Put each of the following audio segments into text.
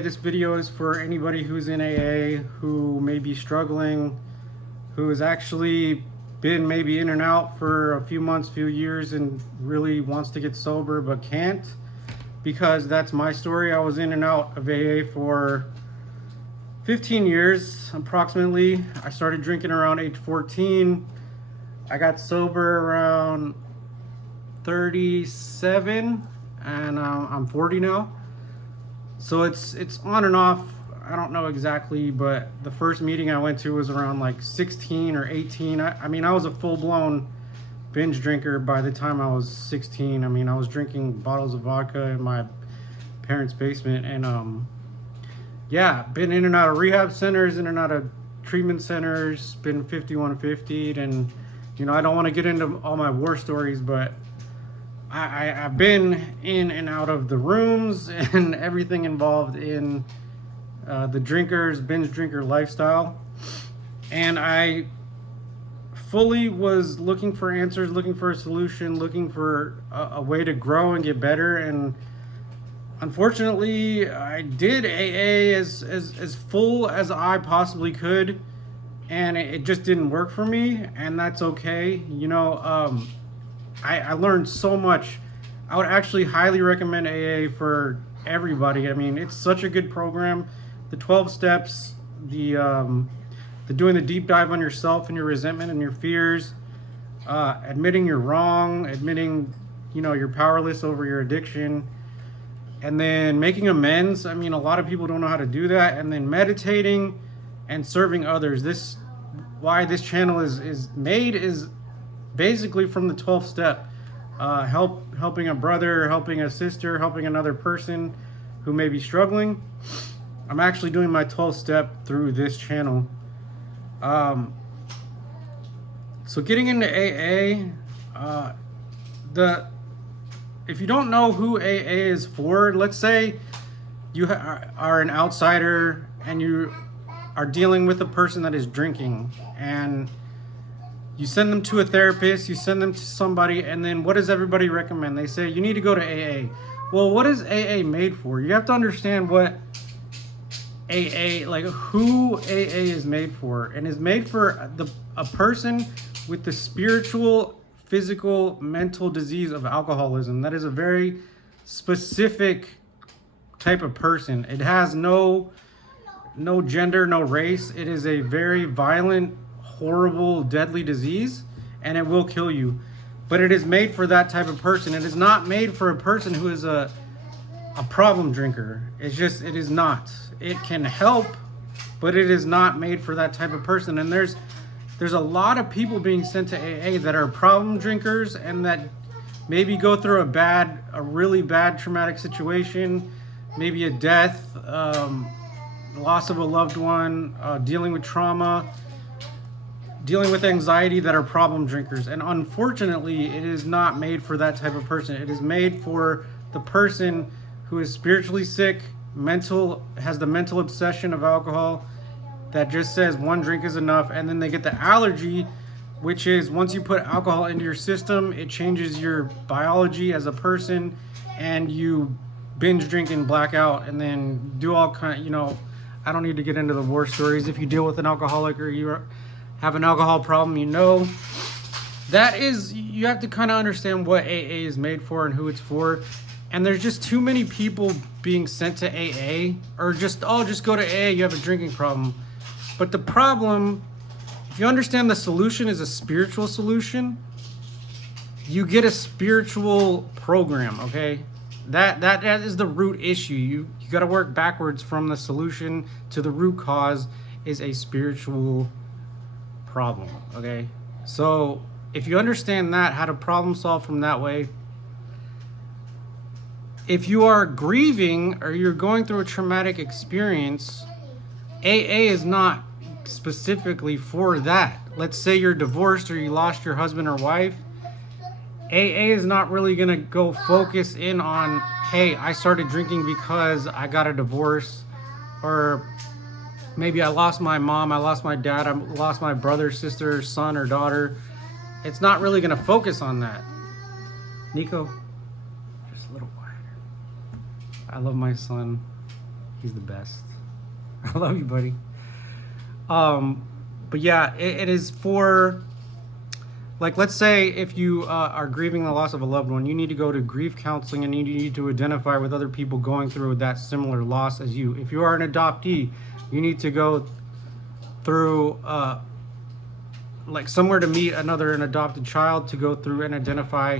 This video is for anybody who's in AA, who may be struggling, who has actually been maybe in and out for a few months, few years, and really wants to get sober but can't, because that's my story. I was in and out of AA for 15 years approximately. I started drinking around age 14. I got sober around 37, and I'm 40 now. So it's on and off. I don't know exactly, but the first meeting I went to was around like 16 or 18. I mean, I was a full-blown binge drinker by the time I was 16. I mean, I was drinking bottles of vodka in my parents' basement, and yeah, been in and out of rehab centers, in and out of treatment centers, been 5150'd, and you know, I don't want to get into all my war stories, but I've been in and out of the rooms and everything involved in the binge drinker lifestyle. And I fully was looking for answers, looking for a solution, looking for a way to grow and get better. And unfortunately, I did AA as full as I possibly could, and it just didn't work for me, and that's okay. You know, I learned so much. I would actually highly recommend AA for everybody. I mean, it's such a good program. The 12 steps, the doing the deep dive on yourself and your resentment and your fears, admitting you're wrong, admitting, you know, you're powerless over your addiction, and then making amends. I mean, a lot of people don't know how to do that. And then meditating and serving others. Why this channel is made is basically from the 12th step. Helping a brother, helping a sister, helping another person who may be struggling. I'm actually doing my 12th step through this channel. So getting into AA, if you don't know who AA is for, let's say you are an outsider and you are dealing with a person that is drinking, and you send them to a therapist, you send them to somebody, and then what does everybody recommend? They say, you need to go to AA. Well, what is AA made for? You have to understand what who AA is made for. And is made for a person with the spiritual, physical, mental disease of alcoholism. That is a very specific type of person. It has no gender, no race. It is a very violent, horrible, deadly disease, and it will kill you. But it is made for that type of person. It is not made for a person who is a problem drinker. It is not. It can help, but it is not made for that type of person. And there's a lot of people being sent to AA that are problem drinkers and that maybe go through a really bad traumatic situation, maybe a death, loss of a loved one, dealing with trauma, dealing with anxiety, that are problem drinkers. And unfortunately, it is not made for that type of person. It is made for the person who is spiritually sick, has the mental obsession of alcohol, that just says one drink is enough, and then they get the allergy, which is once you put alcohol into your system, it changes your biology as a person, and you binge drink and black out, and then do all kind. You know, I don't need to get into the war stories. If you deal with an alcoholic or you have an alcohol problem, you know you have to kind of understand what AA is made for and who it's for. And there's just too many people being sent to AA, or just go to AA, you have a drinking problem. But the problem, if you understand the solution is a spiritual solution, you get a spiritual program, okay? That is the root issue. You got to work backwards from the solution to the root cause is a spiritual problem, okay? So if you understand that, how to problem solve from that way. If you are grieving or you're going through a traumatic experience, AA is not specifically for that. Let's say you're divorced or you lost your husband or wife. AA is not really going to go focus in on, hey, I started drinking because I got a divorce, or maybe I lost my mom, I lost my dad, I lost my brother, sister, son, or daughter. It's not really going to focus on that. Nico, just a little quieter. I love my son. He's the best. I love you, buddy. But yeah, it is for, like, let's say if you are grieving the loss of a loved one, you need to go to grief counseling and you need to identify with other people going through that similar loss as you. If you are an adoptee, you need to go through like somewhere to meet an adopted child to go through and identify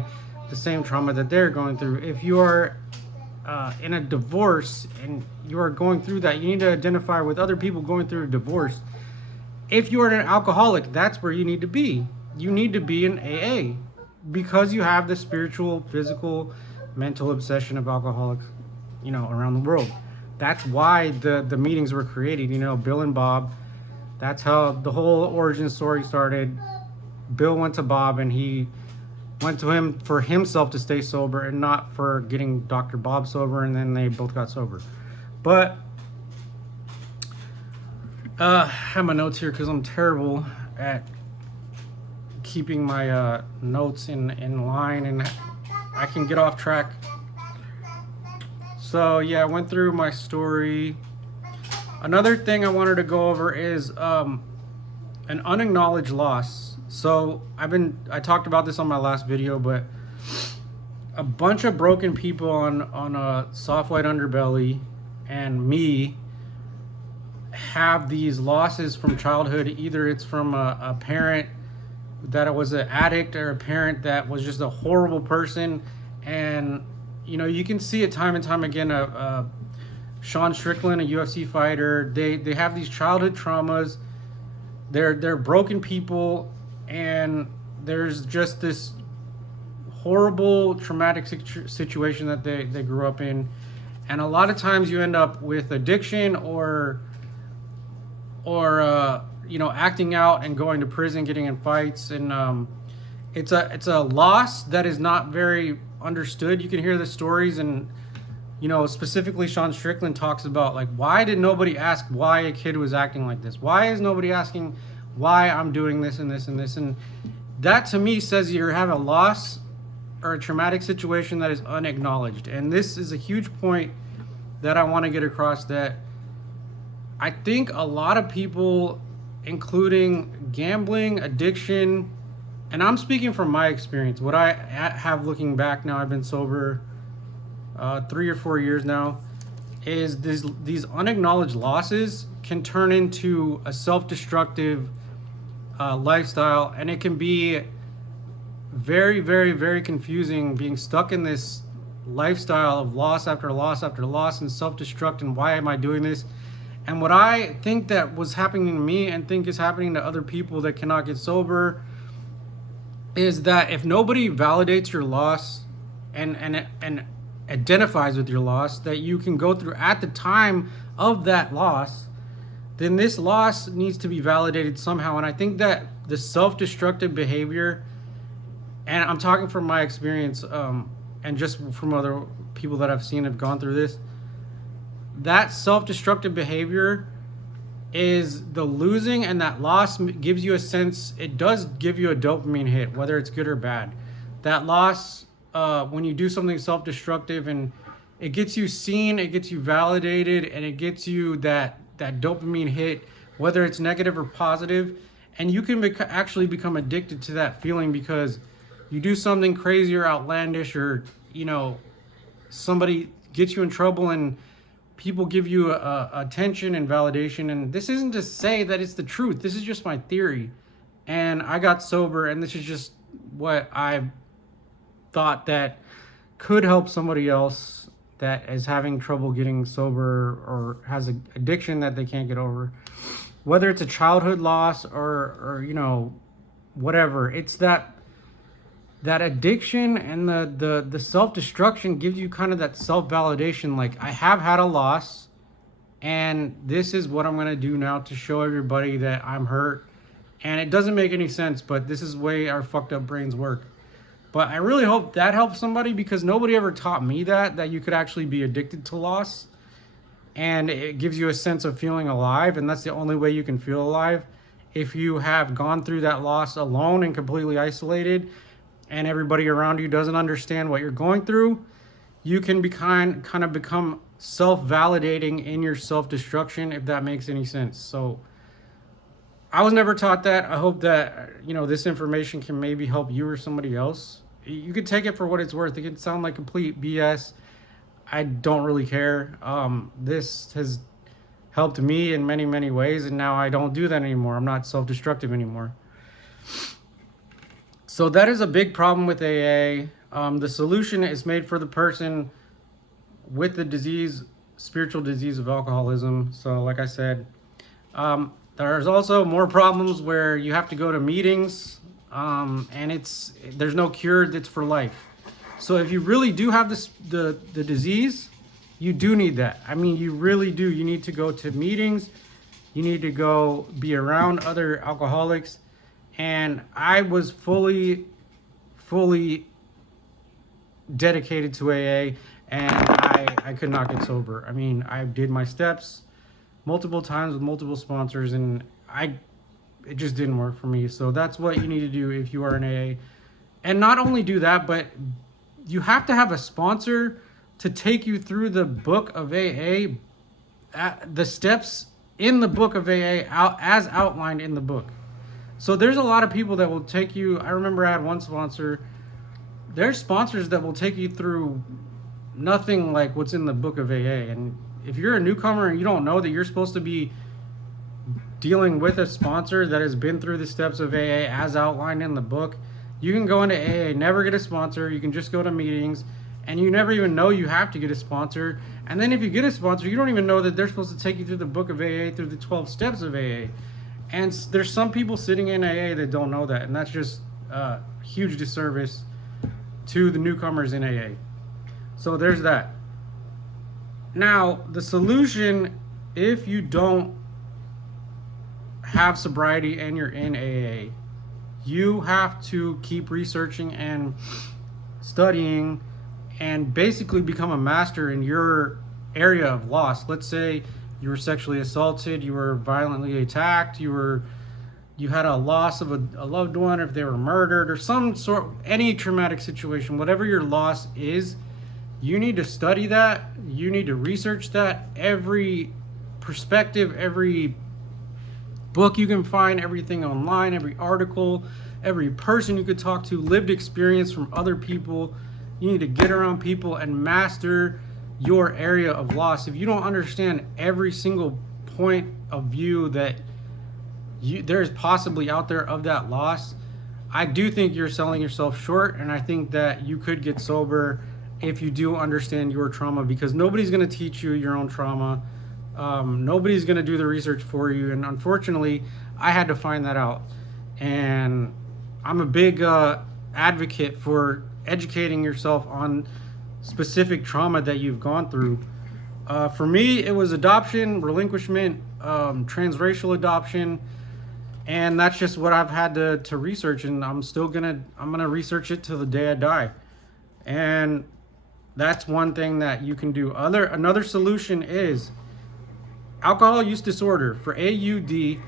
the same trauma that they're going through. If you are in a divorce and you are going through that, you need to identify with other people going through a divorce. If you are an alcoholic, that's where you need to be. You need to be in AA because you have the spiritual, physical, mental obsession of alcoholics, around the world. That's why the meetings were created. Bill and Bob, that's how the whole origin story started. Bill went to Bob and he went to him for himself to stay sober and not for getting Dr. Bob sober, and then they both got sober. But I have my notes here because I'm terrible at keeping my notes in line, and I can get off track. So yeah, I went through my story. Another thing I wanted to go over is an unacknowledged loss. So I talked about this on my last video, but a bunch of broken people on a soft white underbelly and me have these losses from childhood. Either it's from a parent that was an addict or a parent that was just a horrible person, and you can see it time and time again. Sean Strickland, a UFC fighter, they have these childhood traumas. They're broken people, and there's just this horrible traumatic situation that they grew up in, and a lot of times you end up with addiction or acting out and going to prison, getting in fights, and it's a loss that is not very understood. You can hear the stories, and specifically Sean Strickland talks about, like, why did nobody ask why a kid was acting like this? Why is nobody asking why I'm doing this and this and this? And that to me says you have a loss or a traumatic situation that is unacknowledged. And this is a huge point that I want to get across, that I think a lot of people, including gambling, addiction, and I'm speaking from my experience, what I have looking back now, I've been sober 3 or 4 years now, is these unacknowledged losses can turn into a self-destructive lifestyle, and it can be very, very, very confusing being stuck in this lifestyle of loss after loss after loss and self-destruct, and why am I doing this? And what I think that was happening to me and think is happening to other people that cannot get sober is that if nobody validates your loss and identifies with your loss that you can go through at the time of that loss, then this loss needs to be validated somehow. And I think that the self-destructive behavior, and I'm talking from my experience and just from other people that I've seen have gone through this, that self-destructive behavior is the losing, and that loss gives you a sense, it does give you a dopamine hit, whether it's good or bad. That loss, when you do something self-destructive, and it gets you seen, it gets you validated, and it gets you that dopamine hit, whether it's negative or positive, and you can actually become addicted to that feeling because you do something crazy or outlandish, or somebody gets you in trouble and people give you attention and validation. And this isn't to say that it's the truth. This is just my theory. And I got sober, and this is just what I thought that could help somebody else that is having trouble getting sober or has an addiction that they can't get over. Whether it's a childhood loss or whatever. It's that addiction and the self-destruction gives you kind of that self-validation, like, I have had a loss, and this is what I'm going to do now to show everybody that I'm hurt. And it doesn't make any sense, but this is the way our fucked up brains work. But I really hope that helps somebody, because nobody ever taught me that you could actually be addicted to loss. And it gives you a sense of feeling alive, and that's the only way you can feel alive. If you have gone through that loss alone and completely isolated, and everybody around you doesn't understand what you're going through, you can kind of become self-validating in your self-destruction, if that makes any sense. So I was never taught that. I hope that, this information can maybe help you or somebody else. You could take it for what it's worth. It could sound like complete BS. I don't really care. This has helped me in many, many ways, and now I don't do that anymore. I'm not self-destructive anymore. So that is a big problem with AA. The solution is made for the person with the disease, spiritual disease of alcoholism. So like I said, there's also more problems where you have to go to meetings, and there's no cure that's for life. So if you really do have the disease, you do need that. I mean, you really do. You need to go to meetings. You need to go be around other alcoholics. And I was fully dedicated to AA, and I could not get sober. I mean, I did my steps multiple times with multiple sponsors, and it just didn't work for me. So that's what you need to do if you are in AA. And not only do that, but you have to have a sponsor to take you through the book of AA, the steps in the book of AA as outlined in the book. So there's a lot of people that will take you. I remember I had one sponsor. There's sponsors that will take you through nothing like what's in the book of AA. And if you're a newcomer and you don't know that you're supposed to be dealing with a sponsor that has been through the steps of AA as outlined in the book, you can go into AA, never get a sponsor. You can just go to meetings, and you never even know you have to get a sponsor. And then if you get a sponsor, you don't even know that they're supposed to take you through the book of AA, through the 12 steps of AA. And there's some people sitting in AA that don't know that, and that's just a huge disservice to the newcomers in AA. So there's that. Now, the solution, if you don't have sobriety and you're in AA, you have to keep researching and studying and basically become a master in your area of loss. Let's say you were sexually assaulted, you were violently attacked, you had a loss of a loved one, if they were murdered or any traumatic situation, whatever your loss is, you need to study that. You need to research that. Every perspective, every book you can find, everything online, every article, every person you could talk to, lived experience from other people. You need to get around people and master your area of loss. If you don't understand every single point of view that there's possibly out there of that loss, I do think you're selling yourself short, and I think that you could get sober if you do understand your trauma, because nobody's going to teach you your own trauma. Nobody's going to do the research for you, and unfortunately I had to find that out. And I'm a big advocate for educating yourself on specific trauma that you've gone through. For me, it was adoption, relinquishment, transracial adoption, and that's just what I've had to research, and I'm gonna research it till the day I die. And that's one thing that you can do. Another solution is alcohol use disorder. For AUD,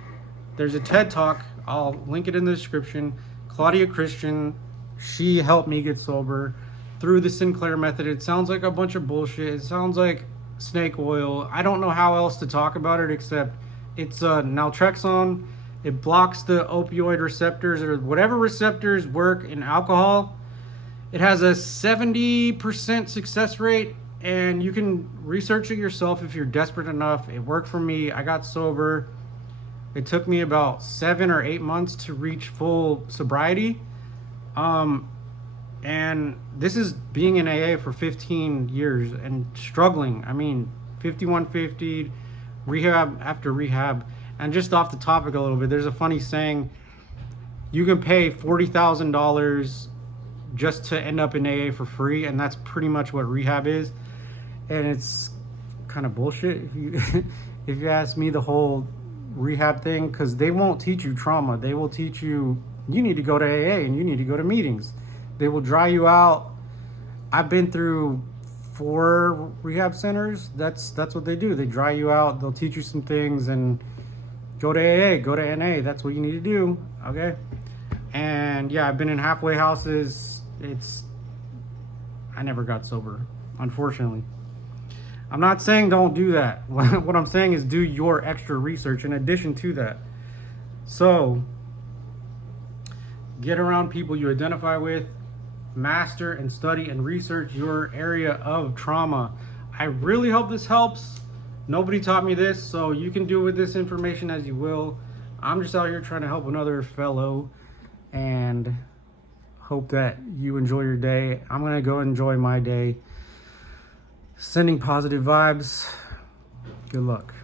there's a TED Talk. I'll link it in the description. Claudia Christian, she helped me get sober through the Sinclair method. It sounds like a bunch of bullshit. It sounds like snake oil. I don't know how else to talk about it except it's Naltrexone. It blocks the opioid receptors, or whatever receptors work in alcohol. It has a 70% success rate, and you can research it yourself if you're desperate enough. It worked for me. I got sober. It took me about 7 or 8 months to reach full sobriety. And this is being in AA for 15 years and struggling. I mean, 5150, rehab after rehab. And just off the topic a little bit, there's a funny saying, you can pay $40,000 just to end up in AA for free, and that's pretty much what rehab is. And it's kind of bullshit if you ask me, the whole rehab thing, because they won't teach you trauma. They will teach you need to go to AA and you need to go to meetings. They will dry you out. I've been through 4 rehab centers. That's what they do. They dry you out. They'll teach you some things, and go to AA, go to NA. That's what you need to do. Okay. And yeah, I've been in halfway houses. I never got sober, unfortunately. I'm not saying don't do that. What I'm saying is do your extra research in addition to that. So, get around people you identify with, master and study and research your area of trauma. I really hope this helps. Nobody taught me this, so you can do with this information as you will. I'm just out here trying to help another fellow and hope that you enjoy your day. I'm going to go enjoy my day. Sending positive vibes. Good luck.